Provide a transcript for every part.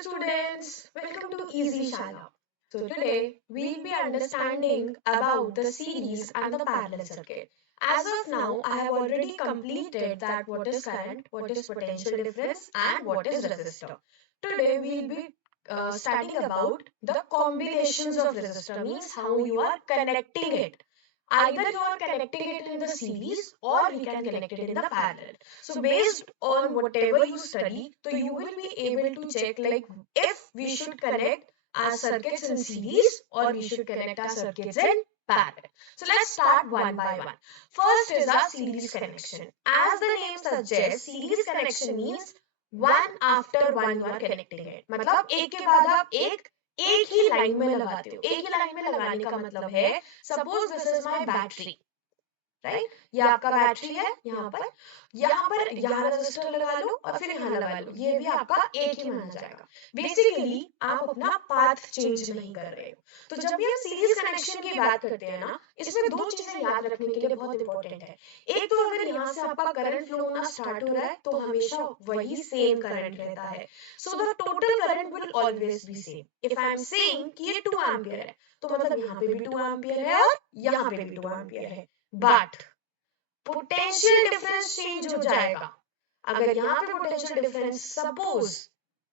students, welcome to Easy Shala. So today we'll be understanding about the series and the parallel circuit. As of now, I have already completed that what is current, what is potential difference and what is resistor. Today we'll be studying about the combinations of resistor, means how you are connecting it. Either you are connecting it in the series or we can connect it in the parallel. So based on whatever you study, so you will be able to check like if we should connect our circuits in series or we should connect our circuits in parallel. So let's start one by one. First is our series connection. As the name suggests, series connection means one after one you are connecting it. मतलब एक के बाद आप एक ही line में लगाते हो. एक ही लाइन में लगाने का मतलब है, suppose this is my battery, right? ये आपका बैटरी है, यहाँ रजिस्टर लगा लो और फिर यहाँ लगा लो, ये भी आपका एक ही माना जाएगा. बेसिकली आप अपना पाथ चेंज नहीं कर रहे हो. तो जब भी हम सीरीज कनेक्शन की बात करते हैं ना, इसमें दो चीजें याद रखने के लिए बहुत इंपॉर्टेंट है. एक तो अगर यहाँ से आपका करंट फ्लो होना स्टार्ट हो रहा है तो हमेशा वही सेम करंट रहता है. So the total current will always be same. If I am saying कि ये 2 एम्पियर है तो मतलब यहाँ पे भी 2 एम्पियर है और यहाँ पे भी 2 एम्पियर है. बट पोटेंशियल डिफरेंस चेंज हो जाएगा. अगर यहाँ पे पोटेंशियल डिफरेंस सपोज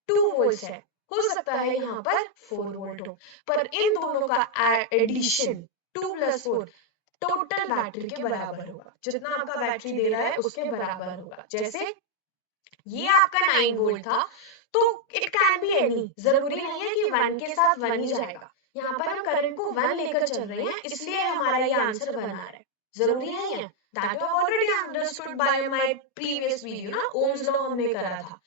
2 वोल्ट है, हो सकता है यहाँ पर 4 वोल्ट हो, पर इन दोनों का एडिशन 2 + 4 टोटल बैटरी के बराबर होगा. जितना आपका बैटरी दे रहा है उसके बराबर होगा. जैसे ये आपका 9 वोल्ट था तो इट कैन बी एनी, जरूरी नहीं है कि 1 के साथ 1 ही जाएगा. यहाँ पर हम करंट को 1 लेकर चल रहे हैं इसलिए हमारा ये आंसर बना रहा है. जरूरी नहीं है. That you have already understood by my previous video ना, ओम्स लॉ हमने करा था.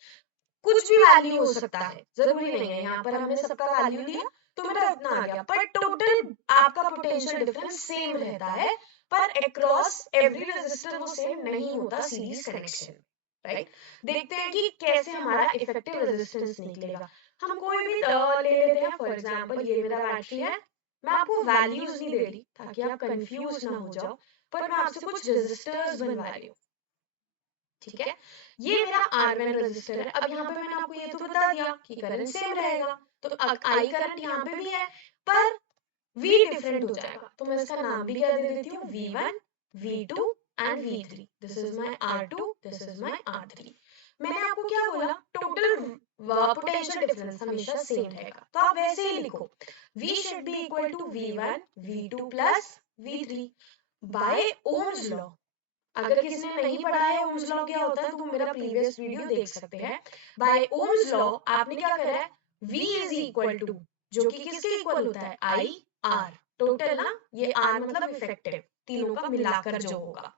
कुछ भी वैल्यू हो सकता है, जरूरी नहीं है. यहाँ पर हमने सबका वैल्यू लिया तो मेरा इतना आ गया, पर टोटल आपका पोटेंशियल डिफरेंस सेम रहता है, पर अक्रॉस एवरी रेजिस्टर वो सेम नहीं होता सीरीज कनेक्शन. राइट? देखते हैं कि कैसे हमारा इफेक्टिव रेजिस्टेंस निकलेगा. हम कोई भी ले लेते हैं. फॉर एग्जांपल ये मेरा बैटरी है, मैं आपको वैल्यूज नहीं दे रही ताकि आप कंफ्यूज ना हो जाओ, पर मैं आपसे कुछ रेजिस्टर्स बनवा रही हूँ. ठीक है, ये मेरा R1 रेजिस्टर है. अब यहाँ पे मैंने आपको ये तो बता दिया कि करंट सेम रहेगा, तो I करंट यहाँ पे भी है पर V डिफरेंट हो जाएगा. तो मैं इसका नाम भी क्या दे देती हूँ, V1, V2 and V3. This is my R2, this is my R3. मैंने आपको क्या बोला, टोटल पोटेंशियल डिफरेंस हमेशा सेम रहेगा, तो आप वैसे ही लिखो V should be equal to V1 V2 plus V3 by Ohm's law. अगर किसी ने नहीं पढ़ा है ओम्स लॉ क्या होता है तो मेरा प्रीवियस वीडियो देख सकते हैं. बाय ओम्स लॉ आपने क्या करा है, V इज इक्वल टू, जो कि किसके इक्वल होता है, I R. टोटल ना, ये R मतलब इफेक्टिव, तीनों का मिलाकर जो होगा.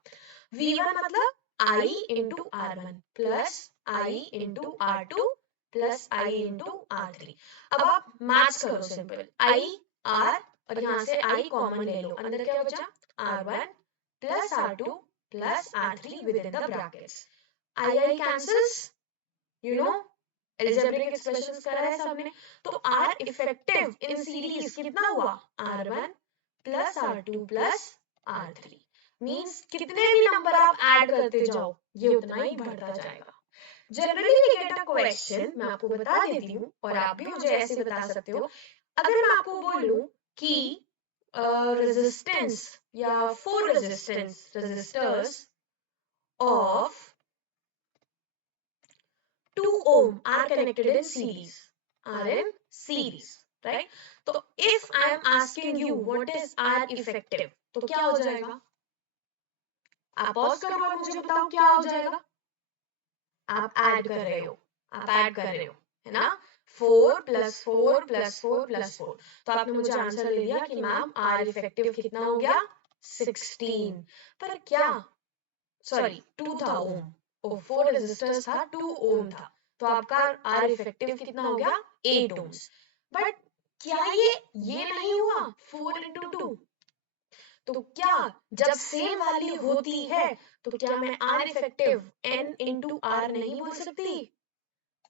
V1 मतलब I into R1 plus I into R2 plus I into R3. अब आप मैथ्स करो सिंपल, I R और यहाँ से I कॉमन ले लो, अंदर क्या बचा, R1 plus R2 plus R3 within the brackets. I cancels, you know, algebraic expressions करा है सबने. तो R effective in series कितना हुआ, R1 plus R2 plus R3. means कितने भी नंबर आप ऐड करते जाओ ये उतना ही बढ़ता जाएगा. Generally we get a question, मैं आपको बता देती हूँ और आप भी मुझे ऐसे बता सकते हो. अगर मैं आपको बोलूं कि रेजिस्टेंस या 4 resistors of 2 ohm are connected in series, right? तो if I am asking you what is R effective, तो क्या हो जाएगा, आप पॉज करो और मुझे बताओ क्या हो जाएगा. आप ऐड कर रहे हो, है ना, 4 + 4 + 4 + 4. तो आपने मुझे आंसर दे दिया कि मैम R इफेक्टिव कितना हो गया, 16. पर क्या, सॉरी 2 था ओम, 4 रेजिस्टर्स था, 2 ओम था, तो आपका R इफेक्टिव कितना हो गया, 8 ओम्स. बट क्या ये नहीं हुआ 4 × 2, तो क्या जब सेम वैल्यू होती है तो क्या मैं R इफेक्टिव N × R नहीं बोल सकती,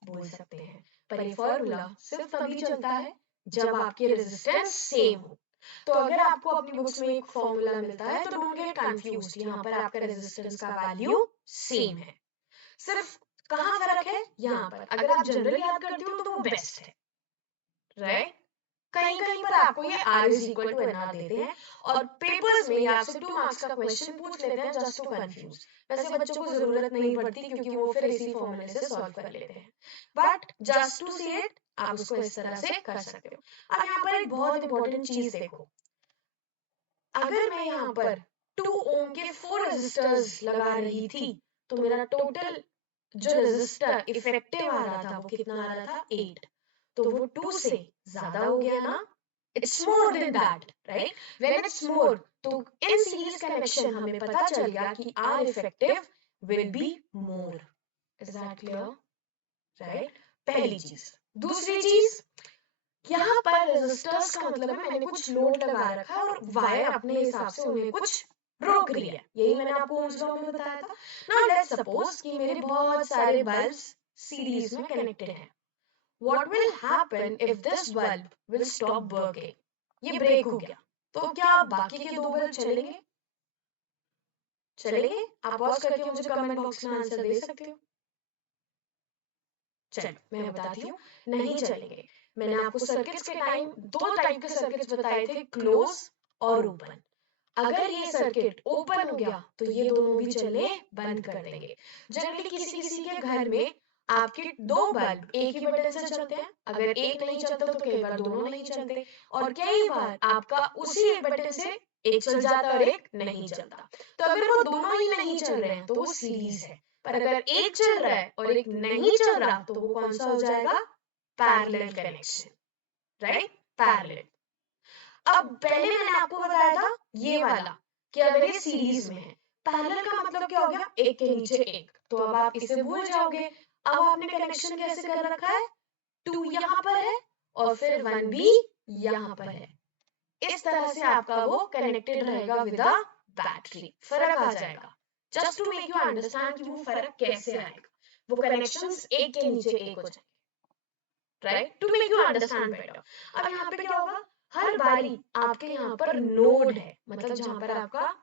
बोल सकते हैं, पर ये फॉर्मूला सिर्फ तभी चलता है जब आपके रेजिस्टेंस सेम हो. तो अगर आपको अपनी बुक्स में एक फॉर्मूला मिलता है तो डोंट गेट कंफ्यूज्ड, यहाँ पर आपका रेजिस्टेंस का वैल्यू सेम है. सिर्फ कहाँ फर्क है? यहाँ पर। अगर आप जनरल याद करते हो तो वो बेस्ट है, राइट? कहीं कहीं पर आपको ये R is equal to NR देते हैं और पेपर्स में ये आपसे 2 मार्क्स का क्वेश्चन पूछ लेते हैं जस्ट टू कंफ्यूज। वैसे बच्चों को जरूरत नहीं पड़ती क्योंकि वो फिर इसी फॉर्मूले से सॉल्व कर लेते हैं, but just to see it आप उसको इस तरह से कर सकते हो। अब यहाँ पर एक बहुत इंपॉर्टेंट चीज देखो, अगर मैं यहाँ पर 2 ओम के 4 रेजिस्टर्स लगा रही थी तो मेरा टोटल जो रेजिस्टर इफेक्टिव आ रहा था वो कितना आ रहा था? 8। तो वो 2 से ज्यादा हो गया ना? It's more than that, right? When it's more, तो in series connection हमें पता चल गया कि R effective will be more. Is that clear? Right? पहली चीज। दूसरी चीज, यहाँ पर रेजिस्टर्स का मतलब है मैंने कुछ लोड लगा रखा है और वायर अपने हिसाब से उन्हें कुछ रोक रही है। यही मैंने आपको ओम्स लॉ में बताया था। नाउ लेट्स सपोज कि मेरे बहुत सारे बल्ब्स सीरीज में कनेक्टेड हैं। What will happen if this bulb will stop working? ये ब्रेक हो गया तो क्या बाकी के 2 बल्ब चलेंगे? चलेंगे? आप पॉज करके मुझे कमेंट बॉक्स में आंसर दे सकते हो। चलो मैं बताती हूँ, नहीं चलेंगे। मैंने आपको सर्किट्स के टाइम 2 टाइप के सर्किट्स बताए थे, क्लोज और ओपन। अगर ये सर्किट ओपन हो गया तो ये दोनों भी चलने बंद कर देंगे। जनरली किसी किसी के घर में आपके 2 बल्ब एक ही बटन से चलते हैं। अगर एक नहीं चलता तो कई बार दोनों नहीं चलते और कई बार आपका उसी एक बटन से एक चल जाता है और एक नहीं चलता। तो अगर वो दोनों ही नहीं चल रहे हैं तो वो सीरीज है, पर अगर एक चल रहा है और एक नहीं चल रहा तो वो कौन सा हो जाएगा? Parallel connection, right? पैरेलल। अब पहले मैंने आपको बताया था ये वाला कि अगर ये सीरीज में है, पैरेलल का मतलब क्या हो गया? एक के नीचे एक। तो अब आप इसे भूल जाओगे। अब आपने कनेक्शन कैसे कर रखा है? 2 यहाँ पर है और फिर 1 भी यहाँ पर है। इस तरह से आपका वो कनेक्टेड रहेगा विद अ बैटरी। फर्क आ जाएगा, just to make you understand कि वो फर्क कैसे आएगा। वो कनेक्शंस एक के नीचे एक हो जाएंगे, right? To make you understand better. अब यहाँ पे क्या होगा? हर बारी आपके यहाँ पर नोड है, मतलब जहां पर आपका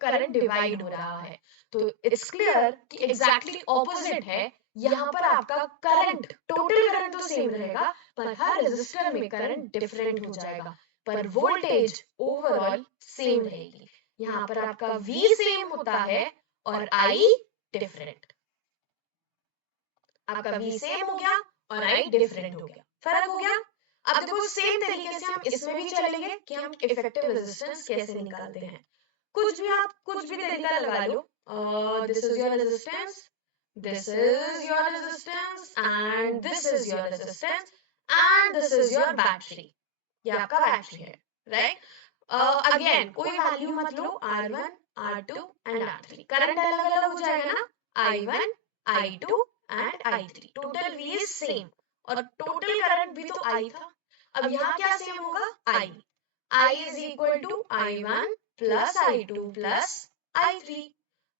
करंट डिवाइड हो रहा है, तो इट्स क्लियर कि एग्जैक्टली ऑपोजिट है। यहाँ पर आपका करंट, टोटल करंट तो सेम रहेगा पर हर रेजिस्टर में करंट डिफरेंट हो जाएगा, पर वोल्टेज ओवरऑल सेम रहेगी। यहाँ पर आपका V सेम होता है और I डिफरेंट। आपका V सेम हो गया और I डिफरेंट हो गया, फर्क हो गया। अब देखो सेम तरीके से हम इसमें भी चलेंगे कि हम इफेक्टिव रेजिस्टेंस कैसे निकालते हैं। कुछ भी आप कुछ भी तरीका लगा लो। This is your resistance, this is your resistance and this is your resistance and this is your battery. ये आपका बैटरी है, राइट? अगेन कोई वैल्यू मत लो, R1 R2 and R3। Current अलग अलग हो जाएगा ना, I1 I2 and I3। Total V is same और टोटल करंट भी तो I था। अब यहाँ क्या सेम होगा? I is equal to I1 plus I2 plus I3।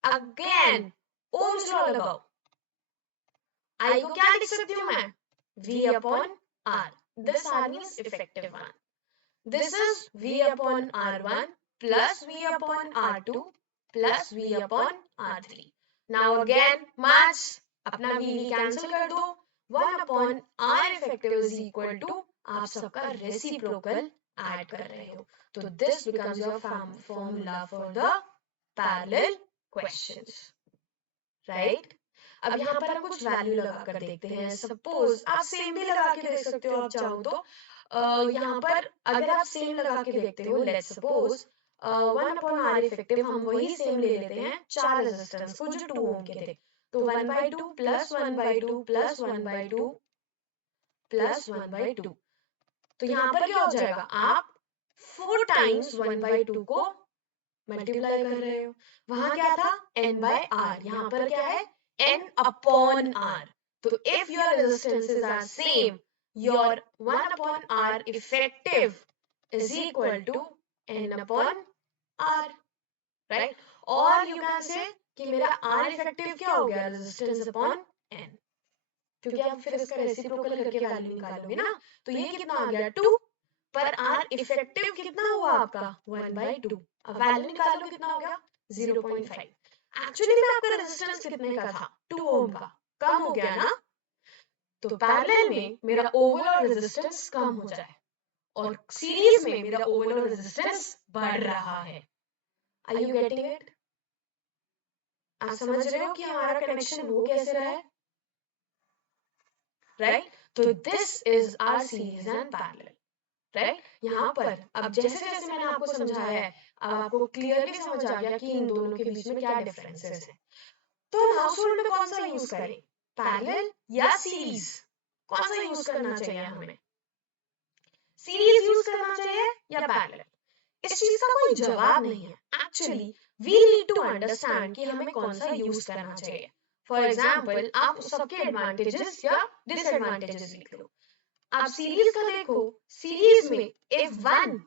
Again Ohm's law लगाओ। I को क्या लिख सकती हूँ मैं? V upon R। दिस R means effective one. This is V upon R1 plus V upon R2 plus V upon R3. Now again maths, अपना V cancel कर दो। 1 upon R effective is equal to आप सबका reciprocal add कर रहे हो। तो this becomes your formula for the parallel questions, right? अब यहाँ पर हम कुछ वैल्यू लगा कर देखते हैं। सपोज आप सेम भी लगा के देख सकते हो आप चाहो तो। यहाँ पर अगर आप सेम लगा के देखते हो, let's suppose 1 upon R effective, हम वही सेम ले लेते हैं 4 रेजिस्टेंस को जो 2 ओम के थे। तो 1/2 प्लस 1/2 प्लस 1/2 प्लस 1/2। तो यहाँ पर क्या हो जाएगा? आप 4 टाइम्स 1/2 को मल्टीप्लाई कर रहे हो। वहां क्या था? N/R। यहाँ पर क्या है? N upon R। तो if your resistances are same, your 1 upon R effective is equal to N upon R, right? और you can say कि मेरा R effective क्या हो गया? Resistance upon N। क्योंकि आप फिर इसका रेसिप्रोकल करके वैल्यू निकालोगे ना, तो ये कितना आ गया? 2। पर R इफेक्टिव कितना हुआ आपका? 1/2। अब वैल्यू निकालो कितना हो गया? 0.5। एक्चुअली में आपका रेजिस्टेंस कितने का था? 2 ओम का। कम हो गया ना, तो पैरेलल में मेरा ओवरऑल रेजिस्टेंस कम हो जाए और सीरीज में मेरा ओवरऑल रेजिस्टेंस बढ़ रहा है। Are you getting it? आप समझ रहे हो कि हमारा कनेक्शन वो कैसे रहा है, राइट? तो this is our series and parallel, right? यहाँ पर अब जैसे जैसे मैंने आपको समझाया है, अब आपको क्लियरली समझ आ गया कि इन दोनों के बीच में क्या डिफरेंसेस है। तो हम हाउस होल्ड में कौन सा यूज करें, पैरेलल या सीरीज? कौन सा यूज करना चाहिए हमें? सीरीज यूज करना चाहिए या पैरेलल? इस चीज का कोई जवाब नहीं है। Actually we need to understand कि हमें कौन सा यूज करना चाहिए। फॉर एग्जाम्पल, आप सबके एडवांटेजेस या डिसएडवांटेजेस लिख लो। आप सीरीज का देखो, सीरीज में if one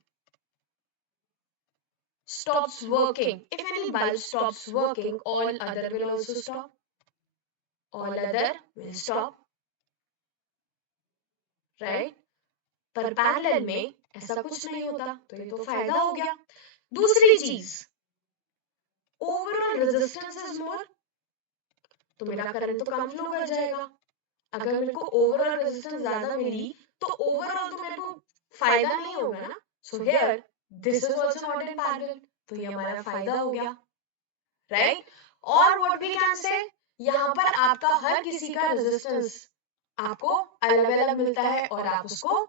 stops working, if any bulb stops working, all other will also stop. All other will stop, right? पर पैरेलल में ऐसा कुछ नहीं होता, तो ये तो फायदा हो गया। दूसरी चीज, ओवरऑल रेजिस्टेंस इज मोर, तो मेरा करंट तो कम फ्लो कर जाएगा। अगर मेरे को ओवरऑल रेजिस्टेंस ज्यादा मिली तो ओवरऑल तो मेरे को फायदा नहीं होगा ना। So here this is also not in parallel, तो ये हमारा फायदा हो गया, राइट? और व्हाट वी कैन से, यहाँ पर आपका हर किसी का रेजिस्टेंस आपको अलग अलग मिलता है और आप उसको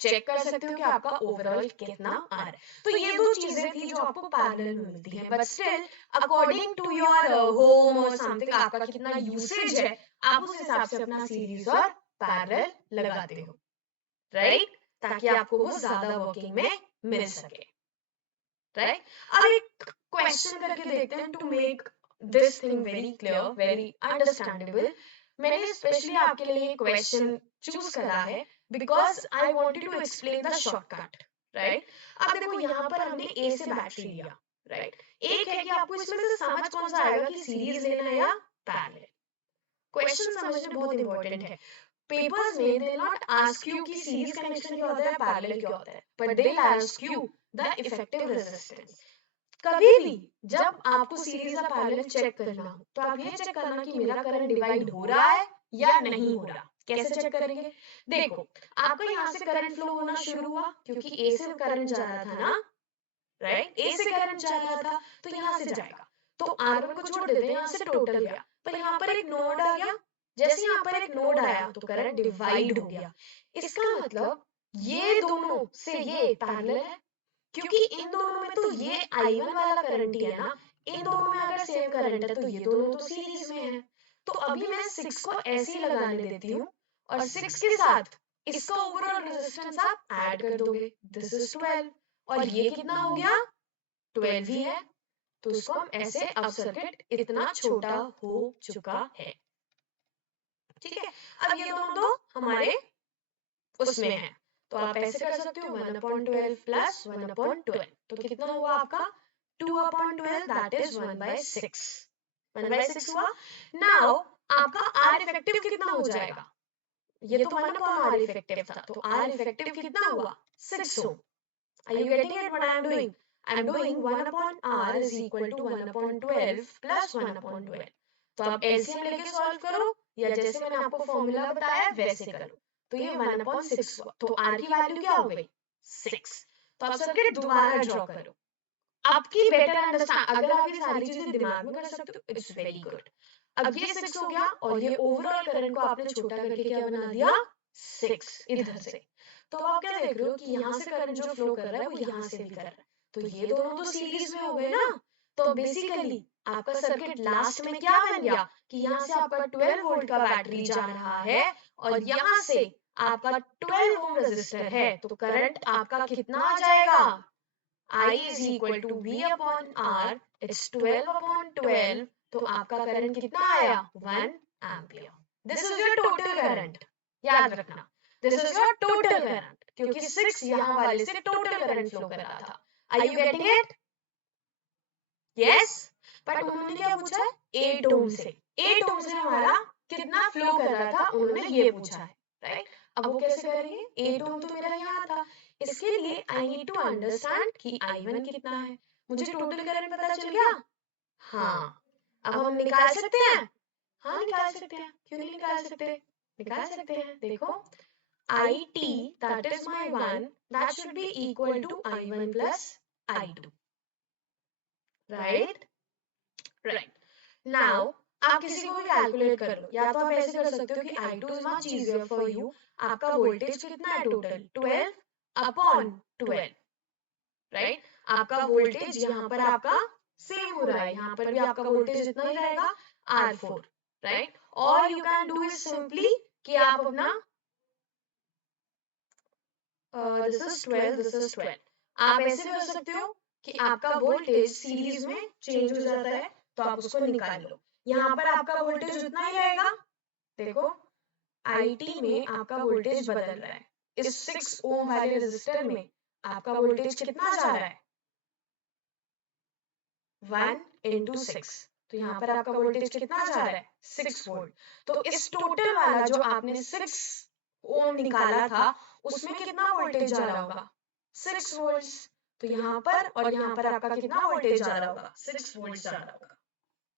चेक कर सकते हो कि आपका ओवरऑल कितना आ रहा है। तो ये दो चीजें थी जो आपको पैरेलल में मिलती हैं, but still according to your home और समथिंग आपका कितना यूसेज है, आप उस हिसाब से अपना सीरीज और पैरेलल लगाते हो, राइट? ताकि आपको वो ज्यादा वर्किंग में मिल सके, राइट? अब एक क्वेश्चन करके देखते हैं to make this thing very clear, very understandable. मैंने स्पेशली आपके लिए क्वेश्चन चूज करा है because I wanted to explain the shortcut, right? अब देखो यहाँ पर हमने A से बैटरी लिया, right? एक है कि आपको इसमें से समझ कौन सा आएगा कि सीरीज लेना है या पैरेलल। क्वेश्चन समझना बहुत इंपॉर्टेंट है। पेपर्स में दे नॉट आस्क यू कि सीरीज कनेक्शन क्या होता है, पैरेलल क्या होता है, but they ask you the effective resistance. कभी भी जब आपको सीरीज या पैरेलल चेक करना हो तो आप ये चेक करना कि मेरा करंट डिवाइड हो रहा है या नहीं हो रहा। कैसे चेक करेंगे? देखो, आपका यहाँ से करंट फ्लो होना शुरू हुआ क्योंकि ए से करंट जा रहा था ना, राइट? ए से करंट जा रहा था तो यहाँ से जाएगा, तो R1 को छोड़ देते हैं, यहाँ से टोटल गया, पर यहाँ पर एक नोड आ गया। जैसे यहाँ पर एक नोड आया तो करंट डिवाइड हो गया। इसका मतलब ये दोनों से ये पैरेलल है, क्योंकि इन दोनों में तो ये I1 वाला करंट ही है ना। इन दोनों में अगर सेम करंट है तो ये दोनों तो सीरीज में है। तो अभी मैं 6 को ऐसे ही लगाने देती हूँ और 6 के साथ इसका ओवरऑल रेजिस्टेंस आप ऐड कर दोगे, दिस इज 12 और ये कितना हो गया, 12 ही है। तो इसको हम ऐसे, अब सर्किट इतना छोटा हो चुका है, ठीक है? अब ये दोनों तो हमारे उसमें है, तो आप ऐसे कर सकते हो 1/12 प्लस 1/12, तो कितना हुआ आपका 2/12, दैट इज 1/6। 1/6 हुआ। नाउ आपका R इफेक्टिव कितना हो जाएगा, ये तो 1/R इफेक्टिव था, तो R इफेक्टिव कितना हुआ 6 ओम। Are you getting it what I am doing? I am doing 1/R is equal to 1/12 plus 1/12। तो आप LCM लेके सॉल्व करो या जैसे मैंने आपको फॉर्मूला बताया वैसे करो, तो ये 1/6 हुआ, तो R की वैल्यू क्या हो गई 6। तो आप सर्किट दोबारा ड्रॉ करो। आपकी बेटर अंडरस्टैंड, अगर आप ये सारी चीजें दिमाग में कर सकते हो इट्स वेरी गुड। अब ये 6 हो गया और ये ओवरऑल करंट को आपने छोटा करके क्या बना दिया 6 इधर से। तो आप क्या देख रहे हो कि यहाँ से करंट जो फ्लो कर रहा है वो यहाँ से भी कर रहा है, तो ये दोनों तो सीरीज में हो गए ना। तो बेसिकली आपका सर्किट लास्ट में क्या बन गया कि यहाँ से आपका 12 वोल्ट का बैटरी जा रहा है और यहाँ से आपका 12 ओम रेजिस्टर है, तो करंट आपका कितना आ जाएगा, I is equal to V upon R, it's 12/12, तो आपका करंट कितना आया 1 ampere. This is your total current, याद रखना this is your total current, क्योंकि 6 यहाँ वाले से टोटल करंट फ्लो कर रहा था। Are you getting it? Yes. But उन्होंने क्या पूछा है 8 ओम से, 8 ओम से हमारा कितना फ्लो कर रहा था उन्होंने ये पूछा है, राइट? अब वो कैसे करेंगे, 8 ओम तो मेरा यहाँ था, इसके लिए आई नीड टू अंडरस्टैंड कि I1 कितना है। मुझे टोटल करंट पता चल गया, हाँ। अब हम निकाल सकते हैं, हाँ निकाल सकते हैं, क्यों नहीं निकाल सकते, निकाल सकते हैं। देखो IT, that is my 1, that should be equal to I1 plus I2, right? Right. Now आप किसी को भी कैलकुलेट कर लो, या तो आप ऐसे कर सकते हो कि I2 is much easier for you. आपका वोल्टेज कितना है टोटल, 12 अपॉन 12, राइट? आपका वोल्टेज यहाँ पर आपका सेम हो रहा है, यहाँ पर भी आपका वोल्टेज इतना ही रहेगा, R4, राइट? और you can do it simply कि आप अपना दिस इज 12, दिस इज 12, आप ऐसे कर सकते हो कि आपका वोल्टेज सीरीज में चेंज हो जाता है, तो आप उसको निकाल लो। यहाँ पर आपका वोल्टेज उतना ही रहेगा, देखो IT में आपका वोल्टेज बदल रहा है, इस 6 ओम वाले रेजिस्टर में आपका वोल्टेज कितना जा रहा है, 1 into 6, तो यहाँ पर आपका वोल्टेज कितना जा रहा है, 6 वोल्ट। तो इस टोटल वाला जो आपने 6 ओम निकाला था उसमें कितना वोल्टेज जा रहा होगा, 6 वोल्ट्स। तो यहाँ पर और यहाँ पर आपका कितना वोल्टेज जा रहा होगा, 6 वोल्ट जा रहा होगा,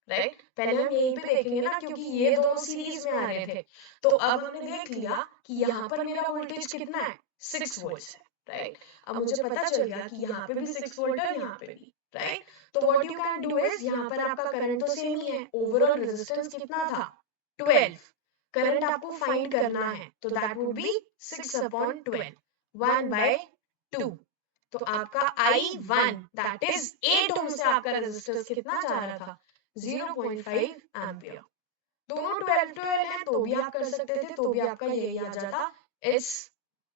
राइट? पहले हम यहीं पे देखेंगे ना, क्योंकि ये दोनों सीरीज में आ रहे थे। तो अब हमने देख लिया कि यहाँ पर मेरा वोल्टेज कितना है, 6 वोल्ट है, राइट? अब मुझे पता चल गया कि यहाँ पे भी 6 वोल्ट है, यहाँ पे भी, राइट? तो what you can do is, यहाँ पर आपका करंट तो सेम ही है, ओवरऑल रेजिस्टेंस कितना था, 12, करंट आपको फाइंड करना है, तो दैट वुड बी 6 अपॉन 12, 1/2। तो आपका I1 दैट इज 8 ओम से आपका रेजिस्टेंस कितना जा रहा था, 0.5 एम्पियर। दोनों 12 है तो भी आप कर सकते थे, तो भी आपका यही आ जाता, इट्स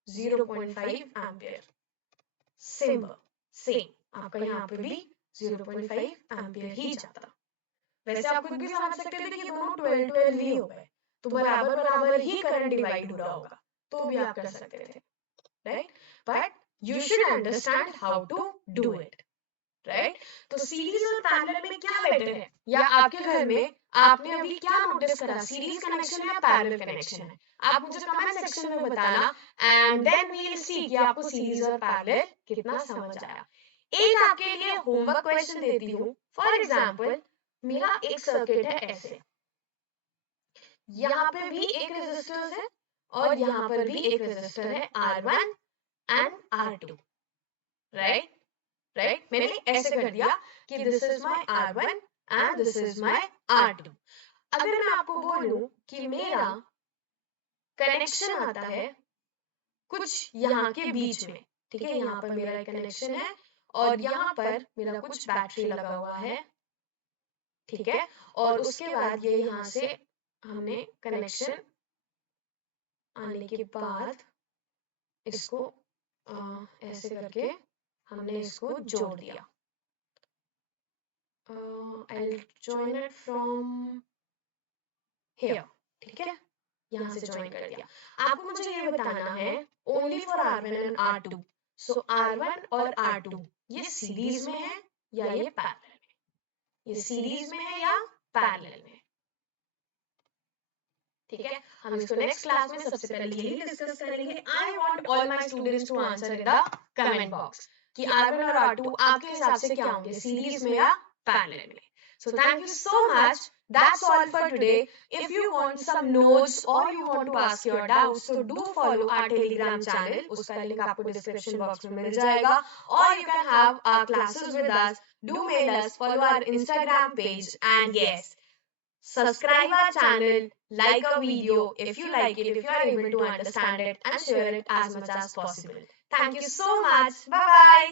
0.5 एम्पियर। सिंपल, सेम आपका यहाँ पे भी 0.5 एम्पियर ही जाता। वैसे आप खुद भी समझ सकते थे कि दोनों 12 ही हो गए, तो बराबर बराबर ही करंट डिवाइड हो रहा होगा, तो भी आप कर सकते थे, right? But you should understand how to do it, right? तो सीरीज और पैरेलल में क्या बेटर है, या आपके घर में आपने अभी क्या नोटिस करा, सीरीज कनेक्शन या पैरेलल कनेक्शन है? आप मुझे कमेंट सेक्शन में बताना, and then we will see कि आपको सीरीज और पैरेलल कितना समझ आया। एक आपके लिए होमवर्क क्वेश्चन देती हूँ। फॉर एग्जाम्पल मेरा एक सर्किट है ऐसे, यहाँ पे भी एक रेजिस्टर है और यहाँ पर भी एक रेजिस्टर है, R1 and R2, right? Right, मैंने ऐसे कर दिया कि this is my R1 and this is my R2। अगर मैं आपको बोलूं कि मेरा कनेक्शन आता है कुछ यहाँ के बीच में, ठीक है, यहाँ पर मेरा कनेक्शन है और यहाँ पर मेरा कुछ बैटरी लगा हुआ है, ठीक है, और उसके बाद ये यहाँ से हमने कनेक्शन आने के बाद इसको ऐसे करके हमने इसको जोड़ दिया। I'll join it from here, ठीक है, यहाँ से ज्वाइन कर दिया। आपको मुझे ये बताना है only for R1 and R2, so R1 और R2 ये सीरीज में है या ये पैरेलल में, ये सीरीज में है या पैरेलल में, ठीक है? हम इसको नेक्स्ट क्लास में सबसे पहले यही डिस्कस करेंगे। I want all my students to answer in the comment box कि R1 और R2 आपके हिसाब से क्या होंगे, सीरीज में या पैरेलल में। So thank you so much. That's all for today. If you want some notes or you want to ask your doubts, so do follow our Telegram channel. उसका link आपको description box में मिल जाएगा. Or you can have our classes with us. Do mail us, follow our Instagram page, and yes, subscribe our channel, like a video if you like it, if you are able to understand it, and share it as much as possible. Thank you so much. Bye bye.